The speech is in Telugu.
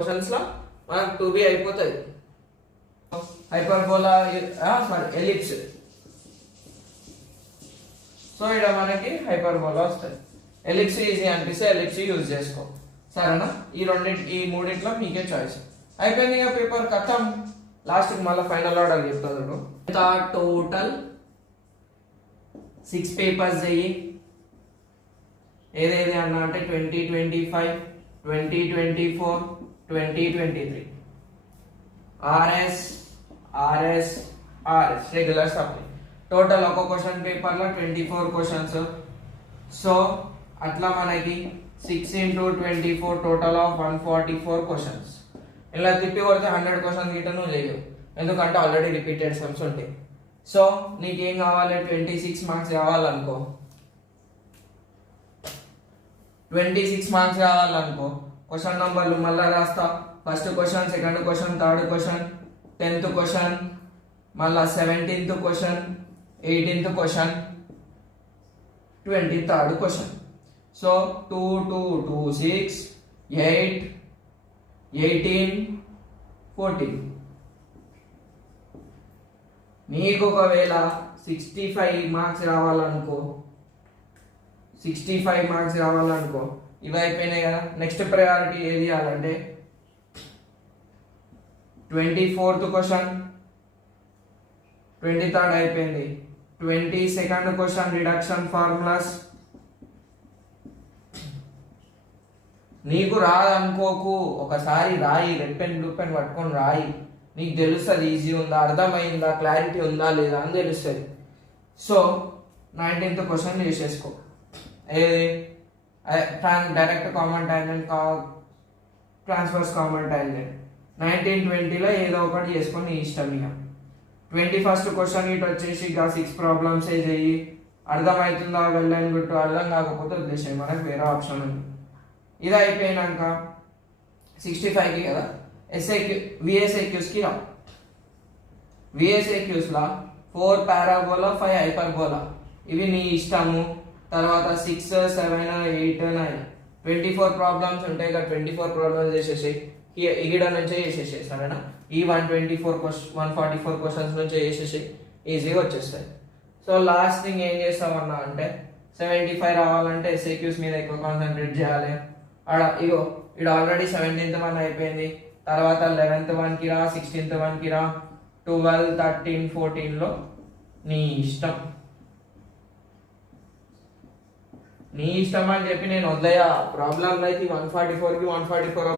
క్వశ్చన్స్ లో మనకు 2b అయిపోతుంది. Hyperbola ellipse. సో ఇక్కడ మనకి హైపర్బోలా వస్తుంది. ఎలిప్స్ ఈజీ అనిపిస్తే ఎలిప్స్ యూజ్ చేసుకో, సరేనా? ఈ మూడింట్లో మీకే చాయిస్. అయిపోయింది ఇక పేపర్ కథం. లాస్ట్కి మళ్ళీ ఫైనల్ ఆర్డర్ చెప్తాడు. టోటల్ 6 పేపర్స్ చెయ్యి. ఏదేది అన్నా అంటే 2025, 2024, 2023 RS రెగ్యులర్ సప్లై. టోటల్ ఒక క్వశ్చన్ పేపర్లో 24 క్వశ్చన్స్. సో అట్లా మనకి 6 into 24 టోటల్ ఆఫ్ 144 క్వశ్చన్స్. ఇలా తిప్పి కొడితే 100 క్వశ్చన్స్ గిట్ట నువ్వు లేవు, ఎందుకంటే ఆల్రెడీ రిపీటెడ్ సమ్స్ ఉంటాయి. సో నీకేం కావాలి? 26 మార్క్స్ కావాలనుకో, 26 మార్క్స్ కావాలనుకో క్వశ్చన్ నంబర్లు మళ్ళీ రాస్తా. First question, second question, third question, 10th question, మళ్ళా 17th question, 18th question, 23rd question. So 2, 2, 2, 6, 8, 18, 14. నీకు ఒకవేళ 65 మార్క్స్ రావాలనుకో, 65 మార్క్స్ రావాలనుకో, ఇవి అయిపోయినాయి కదా. నెక్స్ట్ ప్రయారిటీ ఏది ఇవ్వాలంటే 24th క్వశ్చన్, 23rd అయిపోయింది, 22nd క్వశ్చన్ రిడక్షన్ ఫార్ములాస్. నీకు రాదనుకోకు, ఒకసారి రాయి, రెడ్ పెన్ బ్లూ పెన్ పట్టుకొని రాయి. నీకు తెలుస్తుంది ఈజీ ఉందా, అర్థమైందా, క్లారిటీ ఉందా లేదా అని తెలుస్తుంది. సో 19th క్వశ్చన్ చేసేసుకో. ఏది? Direct common tangent, transverse common tangent. 19, 20లో ఏదో ఒకటి చేసుకొని ఇష్టం. ఇక 21st క్వశ్చన్ ఇటు వచ్చేసి ఇక 6 ప్రాబ్లమ్స్ చెయ్యి. అర్థమవుతుందా వెళ్ళని గుట్టు, అర్థం కాకపోతే వదిలేసాయి, మనకు వేరే ఆప్షన్ ఉంది. ఇది అయిపోయినాక 65కి కదా విఎస్ఏక్యూస్కి రా. విఎస్ఏక్యూస్లో 4 పారాబోలా, 5 హైపర్బోలా, ఇవి నీ ఇష్టము. తర్వాత 6, 7, 8, 9, 24 ప్రాబ్లమ్స్ ఉంటాయి కదా. 24 ప్రాబ్లమ్స్ చేసేసి ఇక్కడ నుంచే చేసేసి, సరేనా? ఈ 144 క్వశ్చన్స్ నుంచే చేసేసి ఈజీగా వచ్చేస్తాయి. సో లాస్ట్ థింగ్ ఏం చేస్తామన్నా అంటే 75 రావాలంటే ఎస్ఏక్యూస్ మీద ఎక్కువ కాన్సన్ట్రేట్ చేయాలి. ఇగో ఇక్కడ ఆల్రెడీ 17th వన్ అయిపోయింది. తర్వాత 11th వన్కి రా, 16th వన్కి రా, 12, 13, 14లో నీ ఇష్టం. నీ ఇష్టం అని చెప్పి నేను వదిలేయా. ప్రాబ్లం అయితే 144కి 144